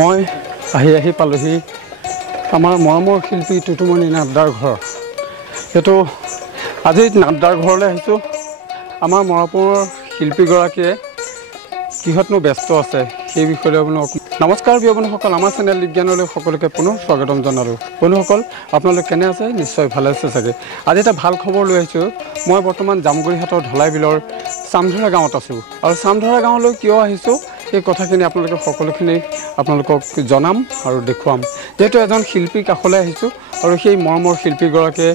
মই আহি পালোহি আমাৰ মৰমৰ শিল্পী টুটুমণি নাথদাৰ ঘৰ। সেইটো আজি নাথদাৰ ঘৰলৈ আহিছোঁ। আমাৰ মৰাপুৰৰ শিল্পীগৰাকীয়ে কিহতনো ব্যস্ত আছে সেই বিষয়ে নমস্কাৰ প্ৰিয় বন্ধুসকল, আমাৰ চেনেল বিজ্ঞানলৈ সকলোকে পুনৰ স্বাগতম জনালোঁ। বন্ধুসকল, আপোনালোক কেনে আছে? নিশ্চয় ভালে আছে চাগে। আজি এটা ভাল খবৰ লৈ আহিছোঁ। মই বৰ্তমান জামগুৰিহাটৰ ঢলাই বিলৰ চামধৰা গাঁৱত আছোঁ আৰু চামধৰা গাঁৱলৈ কিয় আহিছোঁ এই কথাখিনি আপোনালোকে সকলোখিনি আপোনালোকক জনাম আৰু দেখুৱাম। যিহেতু এজন শিল্পীৰ কাষলৈ আহিছোঁ আৰু সেই মৰমৰ শিল্পীগৰাকীয়ে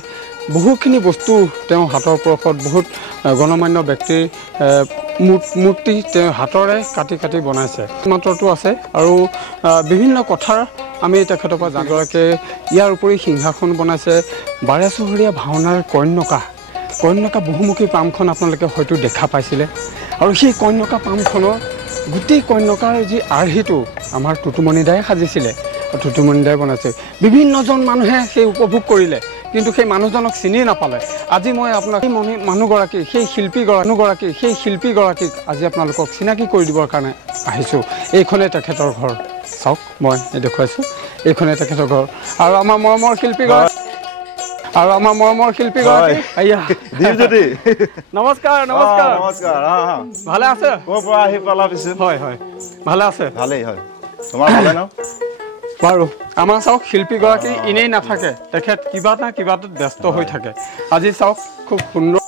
বহুখিনি বস্তু তেওঁ হাতৰ পৰশত বহুত গণমান্য ব্যক্তিৰ মূৰ্তি তেওঁ হাতৰে কাটি কাটি বনাইছে। মাত্ৰটো আছে আৰু বিভিন্ন কথাৰ আমি তেখেতৰ পৰা জাগৰাকীয়ে ইয়াৰ উপৰি সিংহাসন বনাইছে। 12 চহৰীয়া ভাওনাৰ কন্যকা বহুমুখী পামখন আপোনালোকে হয়তো দেখা পাইছিলে আৰু সেই কন্যকা পামখনৰ গোটেই কন্যকাৰ যি আৰ্হিটো আমাৰ টুটুমণি দায়ে সাজিছিলে আৰু টুটুমণি দায়ে বনাইছে। বিভিন্নজন মানুহে সেই উপভোগ কৰিলে, কিন্তু সেই মানুহজনক চিনি নাপালে। আজি মই আপোনাক সেই মানুহগৰাকী সেই শিল্পীগৰাকীক আজি আপোনালোকক চিনাকি কৰি দিবৰ কাৰণে আহিছোঁ। এইখনেই তেখেতৰ ঘৰ। চাওক, মই দেখুৱাইছোঁ, এইখনেই তেখেতৰ ঘৰ আৰু আমাৰ মৰমৰ শিল্পীগৰাকী নমস্কাৰ। ভালে আছে? হয় হয়, ভালে আছে? ভালেই হয়। তোমাৰ ভালে ন? বাৰু, আমাৰ চাওক শিল্পীগৰাকী এনেই নাথাকে, তেখেত কিবা না কিবাত ব্যস্ত হৈ থাকে। আজি চাওক খুব সুন্দৰ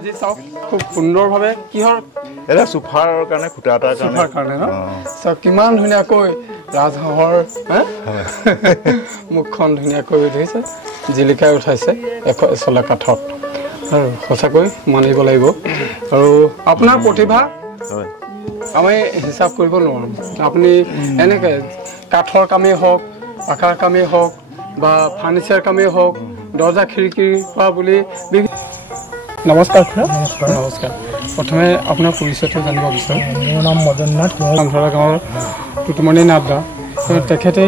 আজি চাওক খুব সুন্দৰভাৱে কিহৰ এটা সোফাৰ কাৰণে খুঁটা এটাৰ কাৰণে ন চাওক কিমান ধুনীয়াকৈ ৰাজহাঁহৰ মুখখন ধুনীয়াকৈ ধৰিছে, জিলিকাই উঠাইছে এচলা কাঠত। আৰু সঁচাকৈ মানিব লাগিব। আৰু আপোনাৰ প্ৰতিভা আমি হিচাপ কৰিব নোৱাৰোঁ। আপুনি এনেকৈ কাঠৰ কামেই হওক, আকাৰ কামেই হওক বা ফাৰ্নিচাৰ কামেই হওক, দৰ্জা খিৰিকীৰ পৰা বুলি নমস্কাৰ খুৰা। নমস্কাৰ। প্ৰথমে আপোনাৰ পৰিচয়টো জানিব বিচাৰোঁ। মোৰ নাম মদন নাথ, চামধৰা গাঁৱৰ টুটুমণি নাথদা। তেখেতে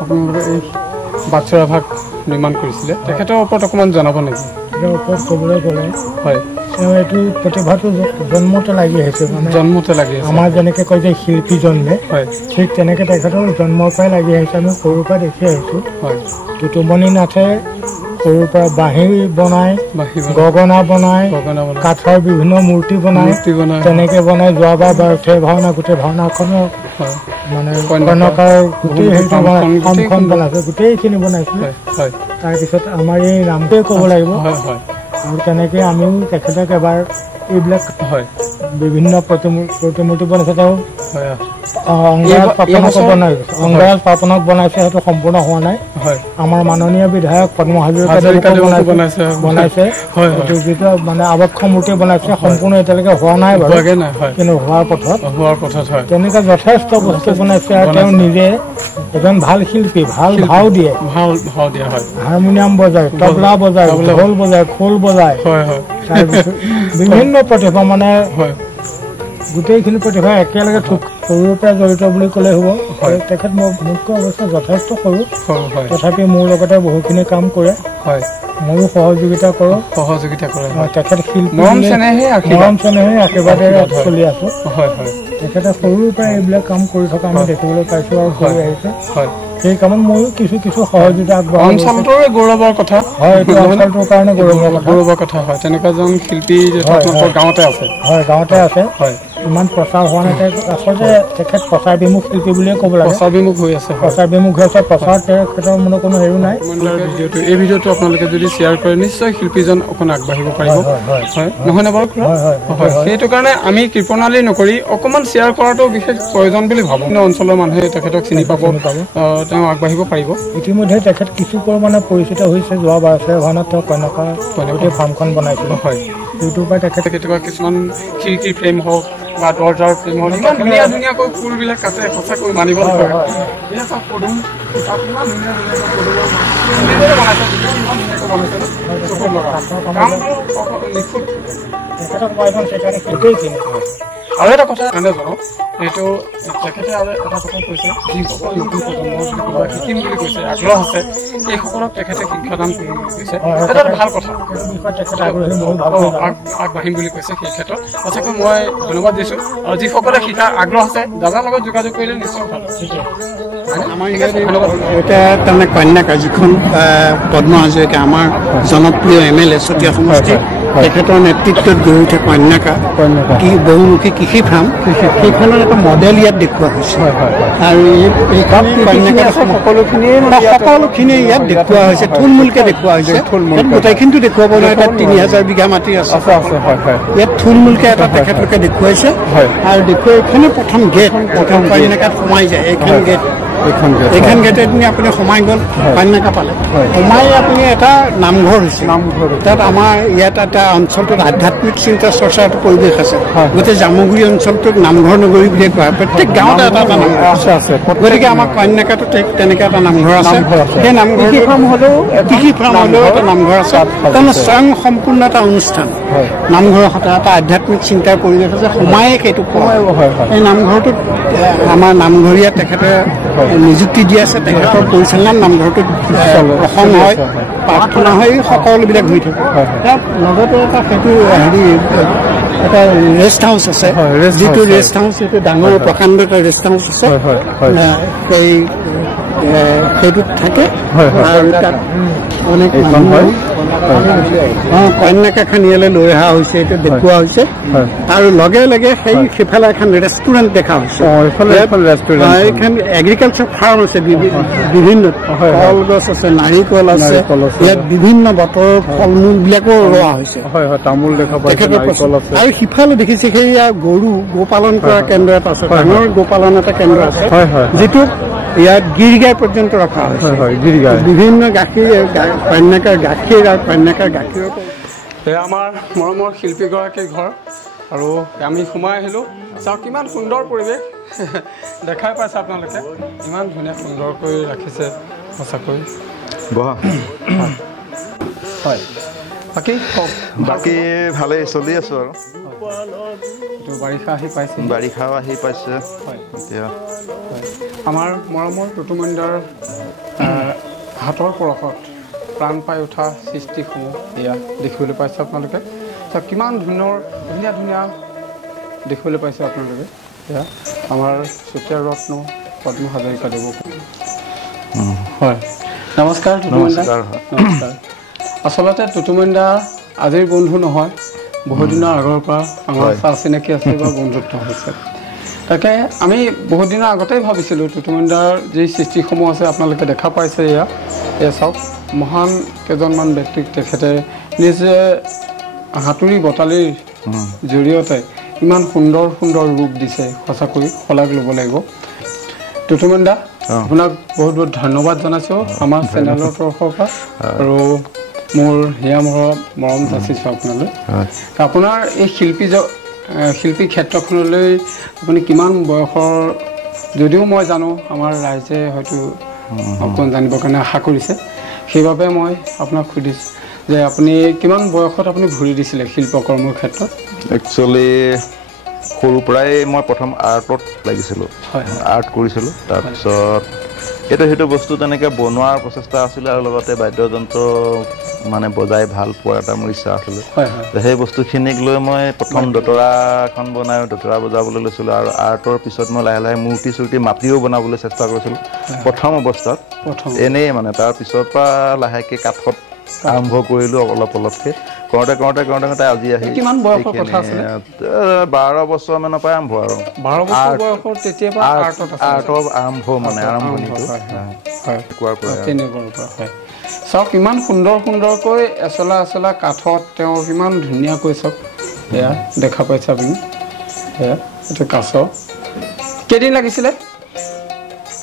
আপোনালোকে এই বাচ্ছাৰ ভাগ নিৰ্মাণ কৰিছিলে, তেখেতৰ ওপৰত অকণমান জনাব নেকি? ইয়াৰ ওপৰত ক'বলৈ গ'লে হয়, তেওঁ এইটো প্ৰতিভাটো জন্মতে লাগি আহিছে। মানে জন্মতে লাগি আহিছে। আমাৰ যেনেকৈ কয় যে শিল্পী জন্মে, হয়, ঠিক তেনেকৈ তেখেতৰ জন্মৰ পৰাই লাগি আহিছে। আমি সৰুৰ পৰা দেখি আহিছোঁ। হয়, টুটুমণি নাথে সৰুৰ পৰা বাঁহী বনায়, গগনা বনায়, কাঠৰ বিভিন্ন মূৰ্তি বনায়, তেনেকৈ বনাই যোৱাবাৰ ভাওনা গোটেই ভাওনাখনৰ মানে কন্যকাৰ গোটেই হেৰিটো ফাৰ্মখন বনাইছে, গোটেইখিনি বনাইছিলে। তাৰপিছত আমাৰ এই নামটোৱে ক'ব লাগিব। আৰু তেনেকৈ আমিও তেখেতক এবাৰ এইবিলাক বিভিন্ন প্ৰতিমূৰ্তি বনাইছে। তেওঁ অংগৰাজ পাপনক বনাইছে, সেইটো সম্পূৰ্ণ হোৱা নাই। আমাৰ মাননীয় বিধায়ক পদ্ম হাজৰিকাদেৱে বনাইছে, যিটো মানে আবক্ষ মূৰ্তি বনাইছে, সম্পূৰ্ণ এতিয়ালৈকে হোৱা নাই বাৰু, কিন্তু হোৱাৰ পথত তেনেকৈ যথেষ্ট বস্তু বনাইছে। আৰু তেওঁ নিজে এজন ভাল শিল্পী, ভাল ভাও দিয়ে, হাৰমনিয়াম বজায়, তবলা বজায়, ঢোল বজায়, খোল বজায়। তাৰপিছত বিভিন্ন প্ৰতিভা, মানে গোটেইখিনি প্ৰতিভা একেলগে সৰুৰ পৰা জড়িত বুলি ক'লে হ'ব তেখেত মোতকৈ অৱশ্যে যথেষ্ট সৰু তথাপি মোৰ লগতে বহুখিনি কাম কৰে ময়ো সহযোগিতা কৰোঁ তেখেত শিল্পী মৰম চেনেহে আশীৰ্বাদেৰে চলি আছোঁ তেখেতে সৰুৰ পৰা এইবিলাক কাম কৰি থকা আমি দেখিবলৈ পাইছোঁ আৰু কৰি আহিছোঁ সেই কামত ময়ো কিছু সহযোগিতা আগবঢ়াওঁ অঞ্চলটোৰে গৌৰৱৰ কথা হয় এইটো অঞ্চলটোৰ কাৰণে গৌৰৱৰ কথা হয় তেনেকুৱা এজন শিল্পী গাঁৱতে আছে হয় ইমান প্ৰচাৰ হোৱা নাই আচলতে তেখেত প্ৰচাৰ বিমুখ শিল্পী বুলিয়ে ক'ব লাগে প্ৰচাৰ বিমুখ হৈ আছে প্ৰচাৰ তেখেতৰ মানে কোনো হেৰি নাই এই ভিডিঅ'টো আপোনালোকে যদি শ্বেয়াৰ কৰে নিশ্চয় শিল্পীজন অকণ আগবাঢ়িব পাৰিব হয় নহয় নে বাৰু হয় সেইটো কাৰণে আমি কৃপণালী নকৰি অকণমান শ্বেয়াৰ কৰাটো বিশেষ প্ৰয়োজন বুলি ভাবোঁ অঞ্চলৰ মানুহে তেখেতক চিনি পাব তেওঁ আগবাঢ়িব পাৰিব ইতিমধ্যে তেখেত কিছু পৰিমাণে পৰিচিত হৈছে যোৱা 12 ভাওনাত তেওঁ কন্যকা ফাৰ্মখন বনাইছিল হয় ইউটিউবৰ পৰা তেখেতে কেতিয়াবা কিছুমান খিৰিকী ফ্ৰেম হওক বা দৰ্জাৰ ফ্ৰেম হওক ইমান ধুনীয়াকৈ ফুলবিলাক কাটে সঁচাকৈ মানিব লাগে আৰু এটা কথা কাৰণে জানো এইটো তেখেতে আৰু এটা কথা কৈছে যিসকল নতুন প্ৰজন্মৰ শিকিম বুলি কৈছে আগ্ৰহ আছে এইসকলক তেখেতে শিক্ষাদান কৰিম বুলি কৈছে এটা ভাল কথা আগবাঢ়িম বুলি কৈছে সেই ক্ষেত্ৰত সঁচাকৈ মই ধন্যবাদ দিছোঁ আৰু যিসকলে শিকাৰ আগ্ৰহ আছে দাদাৰ লগত যোগাযোগ কৰিলে নিশ্চয় ভাল আমাৰ এতিয়া তাৰমানে কন্যাকা যিখন পদ্ম হাজৰিকা আমাৰ জনপ্ৰিয় MLA চতিয়া সমষ্টি তেখেতৰ নেতৃত্বত গঢ়ি উঠে কন্যাকা কি বহুমুখী কৃষি ফাৰ্ম সেইখনৰ এটা মডেল ইয়াত দেখুওৱা হৈছে আৰু সকলোখিনি ইয়াত দেখুওৱা হৈছে থুলমূলকৈ দেখুওৱা হৈছে গোটেইখিনিতো দেখুৱাব নোৱাৰে তাত 3000 বিঘা মাটি আছে ইয়াত থুলমূলকৈ এটা তেখেতলোকে দেখুৱাইছে আৰু দেখুৱাই এইখানে প্ৰথম কন্যাকাত সোমাই যায় এইখন গেটেদি আপুনি সোমাই গ'ল কন্যাকা পালে সোমাই আপুনি এটা নামঘৰ হৈছে তাত আমাৰ ইয়াত এটা অঞ্চলটোত আধ্যাত্মিক চিন্তা চৰ্চাৰ এটা পৰিৱেশ আছে গোটেই জামুগুৰি অঞ্চলটোক নামঘৰ নগৰী বুলি কোৱা হয় প্ৰত্যেক গাঁৱতে এটা নামঘৰ আছে গতিকে আমাৰ কন্যাকাতো তেনেকৈ এটা নামঘৰ আছে সেই নামঘৰ কৃষি ফাৰ্ম হ'লেও এটা নামঘৰ আছে তাৰমানে স্বয়ং সম্পূৰ্ণ এটা অনুষ্ঠান নামঘৰৰ সৈতে এটা আধ্যাত্মিক চিন্তাৰ পৰিৱেশ আছে সোমায়ে সেইটো পোৱা এই নামঘৰটোত আমাৰ নামঘৰীয়া তেখেতে নিযুক্তি দি আছে তেখেতৰ পৰিচালনাত নামঘৰটোত প্ৰসংগ হয় প্ৰাৰ্থনা হয় সকলোবিলাক হৈ থাকে তাত লগতে এটা সেইটো হেৰি এটা ৰেষ্ট হাউচ আছে যিটো ৰেষ্ট হাউচ সেইটো ডাঙৰ প্ৰকাণ্ড এটা ৰেষ্ট হাউচ আছে এই সেইটোত থাকে আৰু তাত অনেক কন্যাকাখন ইয়ালৈ লৈ অহা হৈছে এইটো দেখুওৱা হৈছে আৰু লগে লগে সেইফালে এখন ৰেষ্টুৰেণ্ট দেখা হৈছে এইখন এগ্ৰিকালচাৰ ফাৰ্ম আছে বিভিন্ন কলগছ আছে নাৰিকল আছে ইয়াত বিভিন্ন বতৰৰ ফল মূলবিলাকো ৰোৱা হৈছে তামোল দেখা আৰু সিফালে দেখিছে সেয়া গো পালন কৰা কেন্দ্ৰ এটা আছে ডাঙৰ গো পালন এটা কেন্দ্ৰ আছে যিটো ইয়াত গিৰ গাই পৰ্যন্ত ৰখা হৈছে বিভিন্ন গাখীৰ কন্যাকাৰ গাখীৰ আৰু কন্যাকাৰ গাখীৰৰ আমাৰ মৰমৰ শিল্পীগৰাকীৰ ঘৰ আৰু আমি সোমাই আহিলোঁ চাওক কিমান সুন্দৰ পৰিৱেশ দেখাই পাইছে আপোনালোকে ইমান ধুনীয়া সুন্দৰকৈ ৰাখিছে সঁচাকৈ হয় বাকী ভালেই চলি আছোঁ আৰু বাৰিষা আহি পাইছে এতিয়া আমাৰ মৰমৰ টুটুমন্দাৰ হাতৰ পৰশত প্ৰাণ পাই উঠা সৃষ্টিসমূহ এয়া দেখিবলৈ পাইছে আপোনালোকে চাওক কিমান ধুনীয়া দেখিবলৈ পাইছে আপোনালোকে এয়া আমাৰ চুতীয়া ৰত্ন পদ্ম হাজৰিকাদেৱ হয় নমস্কাৰ নমস্কাৰ আচলতে টুটুমন্দা আজিৰ বন্ধু নহয় বহুদিনৰ আগৰ পৰা আমাৰ চা চিনাকি আছে বা বন্ধুত্ব হৈছে তাকে আমি বহুত দিনৰ আগতেই ভাবিছিলোঁ টুটুমন্দাৰ যি সৃষ্টিসমূহ আছে আপোনালোকে দেখা পাইছে এয়া চাওক মহান কেইজনমান ব্যক্তিক তেখেতে নিজে হাতুৰি বটালিৰ জৰিয়তে ইমান সুন্দৰ সুন্দৰ ৰূপ দিছে সঁচাকৈ শলাগ ল'ব লাগিব টুটুমন্দা আপোনাক বহুত বহুত ধন্যবাদ জনাইছোঁ আমাৰ চেনেলৰ তৰফৰ পৰা আৰু মোৰ হিয়া মৰম যাচিছোঁ আপোনালৈ আপোনাৰ এই শিল্পী ক্ষেত্ৰখনলৈ আপুনি কিমান বয়সৰ যদিও মই জানো আমাৰ ৰাইজে হয়তো অকণমান জানিবৰ কাৰণে আশা কৰিছে সেইবাবে মই আপোনাক সুধিছোঁ যে আপুনি কিমান বয়সত আপুনি ভৰি দিছিলে শিল্পকৰ্মৰ ক্ষেত্ৰত একচুৱেলি সৰুৰ পৰাই মই প্ৰথম আৰ্টত লাগিছিলোঁ আৰ্ট কৰিছিলোঁ তাৰপিছত সেইটো বস্তু তেনেকৈ বনোৱাৰ প্ৰচেষ্টা আছিলে আৰু লগতে বাদ্যযন্ত্ৰ মানে বজাই ভাল পোৱাৰ এটা মোৰ ইচ্ছা আছিলে সেই বস্তুখিনিক লৈ মই প্ৰথম দতৰা এখন বনাই দতৰা বজাবলৈ লৈছিলোঁ আৰু আৰ্টৰ পিছত মই লাহে লাহে মূৰ্তি চূৰ্তি মাটিও বনাবলৈ চেষ্টা কৰিছিলোঁ প্ৰথম অৱস্থাত এনেই মানে তাৰ পিছৰ পৰা লাহেকৈ কাঠত আৰম্ভ কৰিলোঁ অলপকৈ কৰোঁতে আজি আহি 12 বছৰ মানৰ পৰাই আৰম্ভ আৰু আৰ্টৰ আৰম্ভণিটো চাওক ইমান সুন্দৰকৈ এচলা কাঠত তেওঁ কিমান ধুনীয়াকৈ চাওক এয়া দেখা পাইছে আপুনি এয়া এইটো কাছ কেইদিন লাগিছিলে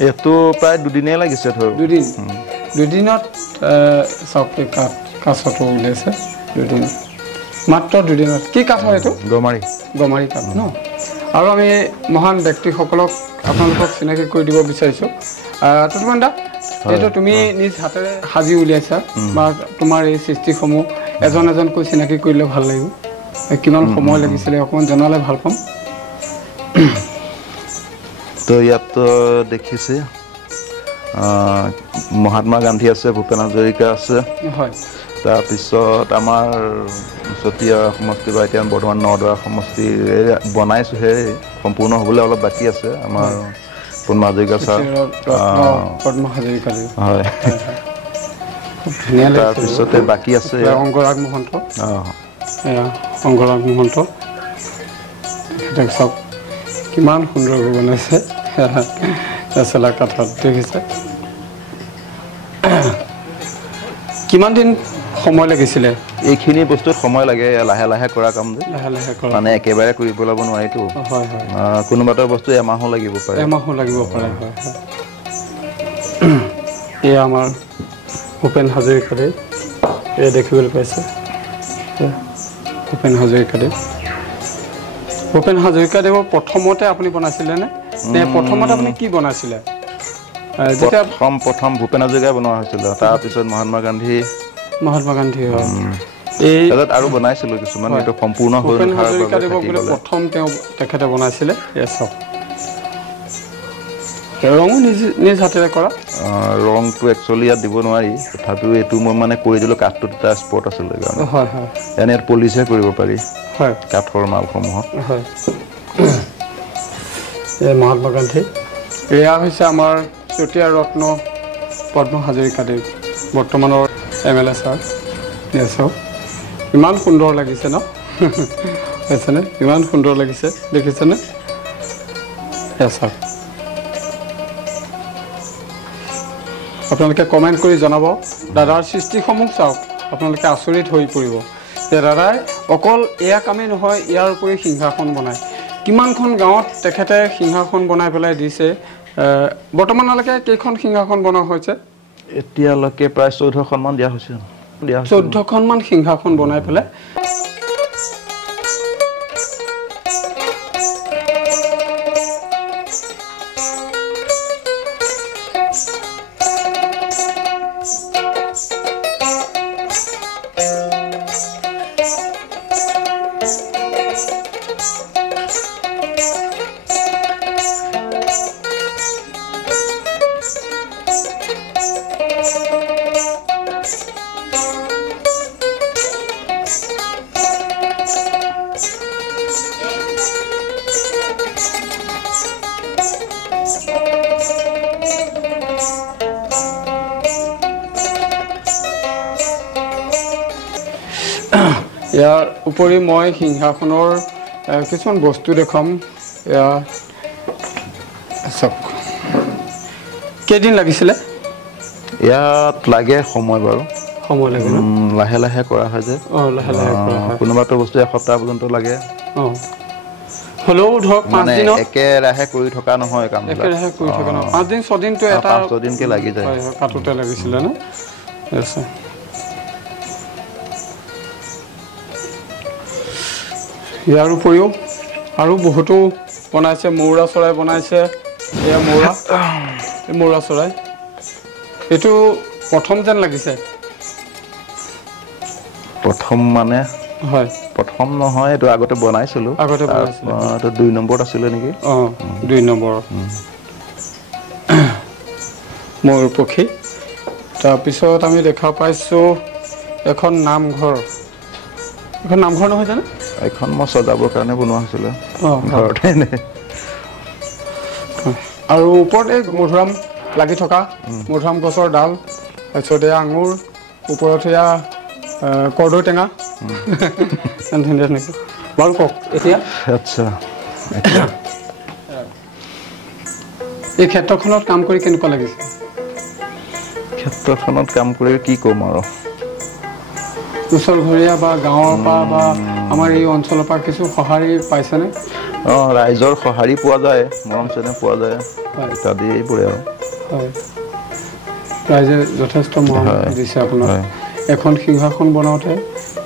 এইটো প্ৰায় 2 দিনেই লাগিছে দুদিনত চাওক কাছটো উলিয়াইছে 2 দিন মাত্ৰ 2 দিনত কি কাঠ হয় এইটো গমাৰি কাঠ ন আৰু আমি মহান ব্যক্তিসকলক আপোনালোকক চিনাকি কৰি দিব বিচাৰিছোঁ তুতুমন দা এইটো তুমি নিজ হাতেৰে সাজি উলিয়াইছা বা তোমাৰ এই সৃষ্টিসমূহ এজনকৈ চিনাকি কৰিলে ভাল লাগিব কিমান সময় লাগিছিলে অকণমান জনালে ভাল পাম তো ইয়াত দেখিছে মহাত্মা গান্ধী আছে ভূপেন হাজৰিকা আছে তাৰপিছত আমাৰ চতিয়া সমষ্টি বা এতিয়া বৰ্তমান নদৰা সমষ্টি বনাইছোঁহে সম্পূৰ্ণ হ'বলৈ অলপ বাকী আছে আমাৰ পদ্ম হাজৰিকা ছাৰ হয় তাৰপিছতে বাকী আছে অংগৰাগ মহন্ত অংগৰাগ মহন্ত তেখেতক চাওক কিমান সুন্দৰকৈ বনাইছে এচলা কাঠত দেখিছে কিমান দিন সময় লাগিছিলে এইখিনি বস্তুত সময় লাগে লাহে লাহে কৰা কাম মানে একেবাৰে কৰি পেলাব নোৱাৰিতো কোনোবাটা বস্তু এমাহো লাগিব পাৰে এয়া আমাৰ ভূপেন হাজৰিকাদেৱ এয়া দেখিবলৈ পাইছে ভূপেন হাজৰিকাদেৱৰ প্ৰথমতে আপুনি বনাইছিলেনে প্ৰথমতে আপুনি কি বনাইছিলে যেতিয়া প্ৰথম ভূপেন হাজৰিকাই বনোৱা হৈছিল তাৰপিছত মহাত্মা গান্ধী হয় এই আৰু বনাইছিলোঁ কিছুমান এইটো সম্পূৰ্ণ ভূপেন হাজৰিকাদেৱক বোলে প্ৰথম তেখেতে বনাইছিলে এয়া চাওক ৰঙো নিজ হাতেৰে কৰা ৰংটো একচুৱেলি ইয়াত দিব নোৱাৰি তথাপিও এইটো মই মানে কৰি দিলোঁ কাঠটোত এটা স্পট আছিলে এনে ইয়াত পলিচহে কৰিব পাৰি কাঠৰ মালসমূহত মহাত্মা গান্ধী এয়া হৈছে আমাৰ চতিয়া ৰত্ন পদ্ম হাজৰিকাদেৱ বৰ্তমানৰ MLA ছাৰ চাওক ইমান সুন্দৰ লাগিছে ন হৈছেনে ইমান সুন্দৰ লাগিছে দেখিছেনে চাওক আপোনালোকে কমেণ্ট কৰি জনাব দাদাৰ সৃষ্টিসমূহ চাওক আপোনালোকে আচৰিত হৈ পৰিব যে দাদাই অকল এয়া কামেই নহয় ইয়াৰ উপৰি সিংহাসন বনায় কিমানখন গাঁৱত তেখেতে সিংহাসন বনাই পেলাই দিছে বৰ্তমানলৈকে কেইখন সিংহাসন বনোৱা হৈছে এতিয়ালৈকে প্ৰায় 14খনমান দিয়া হৈছে 14খনমান সিংহাসন বনাই পেলাই ইয়াৰ উপৰি মই সিংহাসনৰ কিছুমান বস্তু দেখাম এয়া চাওক কেইদিন লাগিছিলে ইয়াত লাগে সময় বাৰু লাগে লাহে লাহে কৰা হয় যে কোনোবাটো বস্তু এসপ্তাহ পৰ্যন্ত লাগে হ'লেও ধৰক 5 দিন একেৰাহে কৰি থকা নহয় কাম একেৰাহে কৰি থকা নহয় 5 দিন 6 দিনটো এটা 5 দিনকে লাগি যায় কাটোতে লাগিছিলে ন ইয়াৰ উপৰিও আৰু বহুতো বনাইছে মৌৰা চৰাই বনাইছে এয়া মৌৰা চৰাই এইটো প্ৰথম যেন লাগিছে প্ৰথম মানে হয় প্ৰথম নহয়, এইটো আগতে বনাইছিলোঁ। এইটো 2 নম্বৰত আছিলে নেকি? 2 নম্বৰ ময়ূৰ পক্ষী। তাৰপিছত আমি দেখা পাইছোঁ এখন নামঘৰ। এখন নামঘৰ নহয় জানো? এখন মই সজাবৰ কাৰণে বনোৱা হৈছিলে ঘৰতে। আৰু ওপৰত এই মধুৰাম লাগি থকা মধুৰাম গছৰ ডাল, তাৰপিছত এয়া আঙুৰ, ওপৰত এয়া কৰ্দৈ টেঙা। ধুনীয়া ধুনীয়া। বাৰু কওক এতিয়া। আচ্ছা, এই ক্ষেত্ৰখনত কাম কৰি কেনেকুৱা লাগিছে? ক্ষেত্ৰখনত কাম কৰি কি ক'ম আৰু, ওচৰ ঘৰীয়া বা গাঁৱৰ পৰা বা আমাৰ এই অঞ্চলৰ পৰা কিছু সঁহাৰি পাইছেনে? ৰাইজৰ সঁহাৰি পোৱা যায়, মৰম চেনেহ পোৱা যায় ইত্যাদি এইবোৰে আৰু। হয়, ৰাইজে যথেষ্ট মৰম দিছে আপোনাক। এখন সিংহাসন বনাওঁতে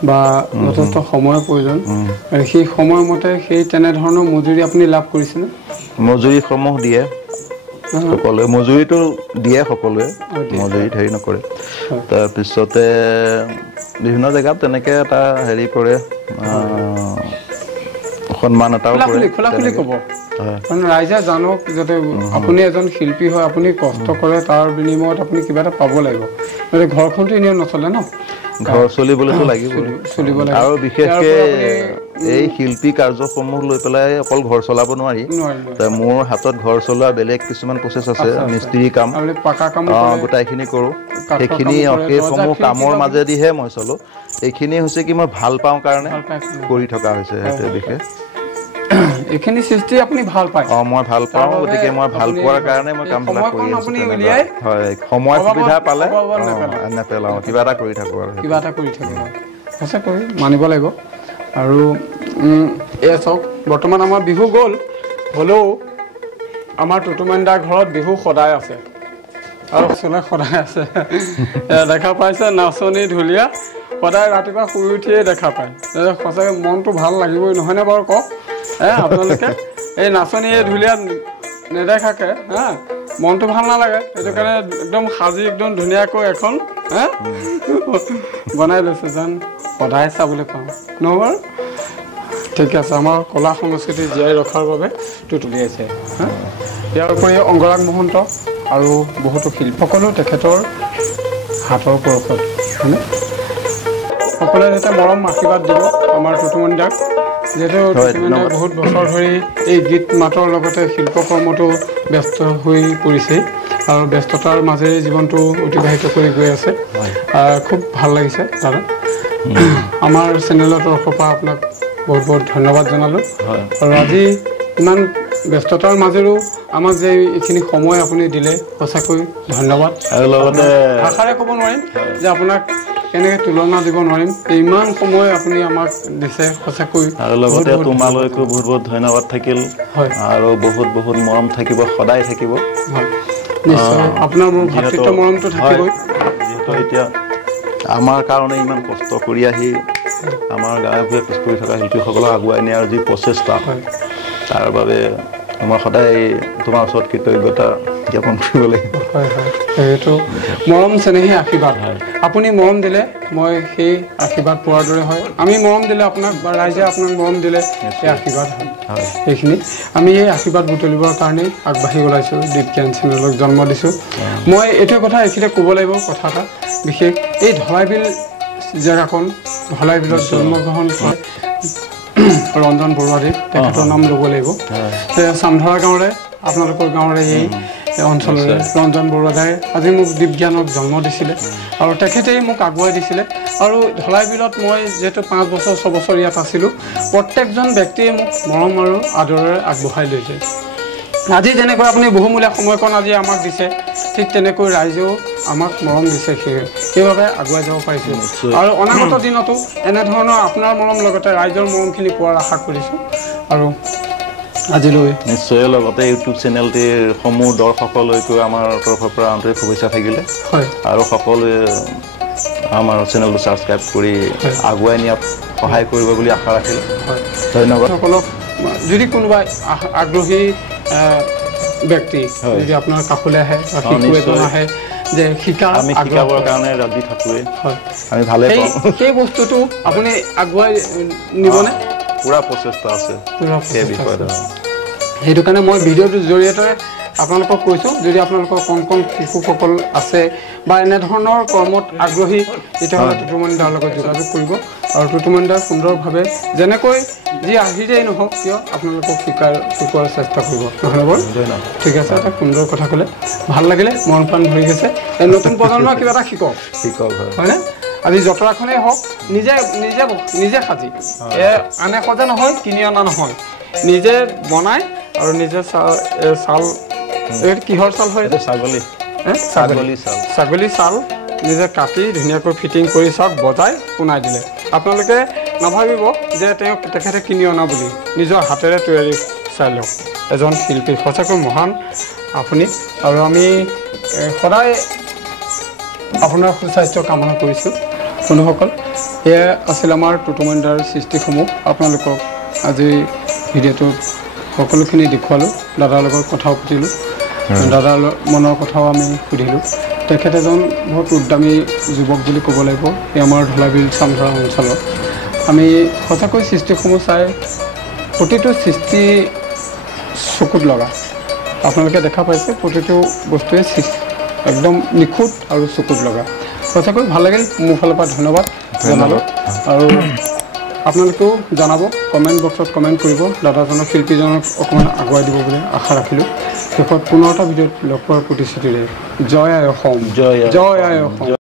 বা যথেষ্ট সময়ৰ প্ৰয়োজন, সেই সময়মতে সেই তেনেধৰণৰ মজুৰি আপুনি লাভ কৰিছেনে? মজুৰিসমূহ দিয়ে সকলোৱে, মজুৰিটো দিয়ে সকলোৱে, মজুৰিত হেৰি নকৰে। তাৰপিছতে বিভিন্ন জেগাত তেনেকৈ এটা হেৰি কৰে, সন্মান এটাও কৰে। খোলাখুলি ক'ব, কাৰণ ৰাইজে জানক যাতে আপুনি এজন শিল্পী হয়, আপুনি কষ্ট কৰে, তাৰ বিনিময়ত আপুনি কিবা এটা পাব লাগিব। গতিকে ঘৰখনতো এনেও নচলে ন, ঘৰ চলিবলৈতো লাগিবই। আৰু বিশেষকৈ এই শিল্পী কাৰ্যসমূহ লৈ পেলাই অকল ঘৰ চলাব নোৱাৰি। মোৰ হাতত ঘৰ চলোৱা বেলেগ কিছুমান প্ৰচেছ আছে, মিস্ত্ৰী কাম, গোটাইখিনি কৰোঁ। সেইসমূহ কামৰ মাজেদিহে মই চলোঁ। এইখিনি হৈছে কি মই ভাল পাওঁ কাৰণে কৰি থকা হৈছে, সেইটোৱে বিশেষ। এইখিনি সৃষ্টি আপুনি ভাল পায়? মই ভাল পাওঁ, গতিকে মই ভাল পোৱাৰ কাৰণে মই কামবিলাক কৰি আছোঁ। হয়, সময় সুবিধা পালে নেপেলাওঁ, কিবা এটা কৰি থাকোঁ আৰু কিবা এটা কৰি থাকোঁ। সঁচাকৈ মানিব লাগিব। আৰু এয়া চাওক, বৰ্তমান আমাৰ বিহু গ'ল, হ'লেও আমাৰ টুটুমণিদাৰ ঘৰত বিহু সদায় আছে আৰু সদায় আছে। দেখা পাইছে নাচনী ঢুলীয়া সদায় ৰাতিপুৱা শুই উঠিয়ে দেখা পায়। সঁচাকৈ মনটো ভাল লাগিবই, নহয়নে বাৰু কওক? আপোনালোকে এই নাচনী ঢুলীয়া নেদেখাকে মনটো ভাল নালাগে। সেইটো কাৰণে একদম সাজি একদম ধুনীয়াকৈ এখন বনাই লৈছে, যেন সদায় চাবলৈ পাওঁ নহয় বাৰু? ঠিক আছে, আমাৰ কলা সংস্কৃতি জীয়াই ৰখাৰ বাবে উলিয়াইছে। ইয়াৰ উপৰি অংগৰাগ মহন্ত আৰু বহুতো শিল্পসকলো তেখেতৰ হাতৰ পৰশত, হয়নে? সকলোৱে যাতে মৰম আশীৰ্বাদ দিব আমাৰ টুটুমণিদাক, যিহেতু টুটুমণিদাই বহুত বছৰ ধৰি এই গীত মাতৰ লগতে শিল্পকৰ্মতো ব্যস্ত হৈ পৰিছে আৰু ব্যস্ততাৰ মাজেৰে জীৱনটো অতিবাহিত কৰি গৈ আছে। খুব ভাল লাগিছে দাদা। আমাৰ চেনেলৰ তৰফৰ পৰা আপোনাক বহুত বহুত ধন্যবাদ জনালোঁ। আৰু আজি ইমান ব্যস্ততাৰ মাজেৰেও আমাক যে এইখিনি সময় আপুনি দিলে, সঁচাকৈ ধন্যবাদ। আৰু লগতে ভাষাৰে ক'ব নোৱাৰিম যে আপোনাক কেনেকৈ তুলনা দিব নোৱাৰিম, ইমান সময় আপুনি আমাক দিছে, সঁচাকৈ। আৰু লগতে তোমালৈকো বহুত বহুত ধন্যবাদ থাকিল। আৰু বহুত বহুত মৰম থাকিব, সদায় থাকিব। নিশ্চয়, আপোনাৰ মোৰ ভাতৃত্ব মৰমটো থাকিবই। যিহেতু এতিয়া আমাৰ কাৰণে ইমান কষ্ট কৰি আহি আমাৰ গাঁৱে ভূঞে পিছ পৰি থকা শিল্পীসকলক আগুৱাই নিয়াৰ যি প্ৰচেষ্টা, তাৰ বাবে মই সদায় তোমাৰ ওচৰত কৃতজ্ঞতা জ্ঞাপন কৰিব লাগিব। সেইটো মৰম চেনেহী আশীৰ্বাদ। আপুনি মৰম দিলে মই সেই আশীৰ্বাদ পোৱাৰ দৰে হয়, আমি মৰম দিলে আপোনাক বা ৰাইজে আপোনাক মৰম দিলে সেই আশীৰ্বাদ হয়। সেইখিনি আমি এই আশীৰ্বাদ বুটলিবৰ কাৰণেই আগবাঢ়ি ওলাইছোঁ, দীপজ্ঞান চেনেলক জন্ম দিছোঁ। মই এইটো কথা এইখিনিতে ক'ব লাগিব, কথা এটা বিশেষ, এই ধলাইবিল জেগাখন, ধলাইবিলত জন্মগ্ৰহণ কৰে ৰঞ্জন বৰুৱাদেৱ, তেখেতৰ নাম ল'ব লাগিব। চামধৰা গাঁৱৰে, আপোনালোকৰ গাঁৱৰে এই অঞ্চলৰে ৰঞ্জন বৰুৱাদাই আজি মোক দীপজ্ঞানক জন্ম দিছিলে আৰু তেখেতেই মোক আগুৱাই দিছিলে। আৰু ধলাইবিলত মই যিহেতু 5 বছৰ 6 বছৰ ইয়াত আছিলোঁ, প্ৰত্যেকজন ব্যক্তিয়ে মোক মৰম আৰু আদৰেৰে আগবঢ়াই লৈছে। আজি যেনেকৈ আপুনি বহুমূলীয়া সময়কণ আজি আমাক দিছে, ঠিক তেনেকৈ ৰাইজেও আমাক মৰম দিছে, সেইবাবে আগুৱাই যাব পাৰিছোঁ। আৰু অনাগত দিনতো এনেধৰণৰ আপোনাৰ মৰম লগতে ৰাইজৰ মৰমখিনি পোৱাৰ আশা কৰিছোঁ। আৰু আজিলৈ নিশ্চয়, লগতে ইউটিউব চেনেলটিৰ সমূহ দৰ্শকলৈকো আমাৰ তৰফৰ পৰা আন্তৰিক শুভেচ্ছা থাকিলে। আৰু সকলোৱে আমাৰ চেনেলটো ছাবস্ক্ৰাইব কৰি আগুৱাই নিয়াত সহায় কৰিব বুলি আশা ৰাখিলোঁ। ধন্যবাদ সকলক। যদি কোনোবা আগ্ৰহী ব্যক্তি যদি আপোনাৰ কাষলৈ আহে বা শিশু এজন আহে যে শিকাৰ আমি শিকাবৰ কাৰণে ৰাজি থাকোৱে হয় আমি ভালে পাওঁ সেই বস্তুটো আপুনি আগুৱাই নিবনে পুৰা প্ৰচেষ্টা আছে সেই বিষয়ত সেইটো কাৰণে মই ভিডিঅ'টোৰ জৰিয়তে আপোনালোকক কৈছোঁ যদি আপোনালোকৰ কণ কণ শিশুসকল আছে বা এনেধৰণৰ কৰ্মত আগ্ৰহী তেতিয়াহ'লে টুটুমণিদাৰ লগত যোগাযোগ কৰিব আৰু টুটুমণিদাৰ সুন্দৰভাৱে যেনেকৈ যি আহিলেই নহওক কিয় আপোনালোকক শিকোৱাৰ চেষ্টা কৰিব নহ'লে বাৰু ঠিক আছে এটা সুন্দৰ কথা ক'লে ভাল লাগিলে মন প্ৰাণ ভৰি গৈছে এই নতুন প্ৰজন্মৰ কিবা এটা শিকক হয়নে আজি জতৰাখনেই হওক নিজে সাজি আনে সজা নহয় কিনি অনা নহয় নিজে বনাই আৰু নিজে চাল কিহৰ চাল হয় ছাগলী চাল নিজে কাটি ধুনীয়াকৈ ফিটিং কৰি চাওক বজাই পোনাই দিলে আপোনালোকে নাভাবিব যে তেখেতে কিনি অনা বুলি নিজৰ হাতেৰে তৈয়াৰী চাই লওক এজন শিল্পী সঁচাকৈ মহান আপুনি আৰু আমি সদায় আপোনাৰ সুস্বাস্থ্য কামনা কৰিছোঁ বন্ধুসকল এয়া আছিল আমাৰ টুটুমণিদাৰ সৃষ্টিসমূহ আপোনালোকক আজি ভিডিঅ'টোত সকলোখিনি দেখুৱালোঁ দাদাৰ লগত কথাও পাতিলোঁ দাদাৰ মনৰ কথাও আমি সুধিলোঁ তেখেত এজন বহুত উদ্যমী যুৱক বুলি ক'ব লাগিব এই আমাৰ ধলাবিল চামধৰা অঞ্চলৰ আমি সঁচাকৈ সৃষ্টিসমূহ চাই প্ৰতিটো সৃষ্টি চকুত লগা আপোনালোকে দেখা পাইছে প্ৰতিটো বস্তুৱে একদম নিখুঁত আৰু চকুত লগা সঁচাকৈ ভাল লাগিল মোৰ ফালৰ পৰা ধন্যবাদ জনালোঁ আৰু আপোনালোকেও জনাব কমেণ্ট বক্সত কমেণ্ট কৰিব দাদাজনক শিল্পীজনক অকণমান আগুৱাই দিব বুলি আশা ৰাখিলোঁ শেষত পুনৰ এটা ভিডিঅ'ত লগ পোৱাৰ প্ৰতিশ্ৰুতিৰে জয় আই অসম জয় আই অসম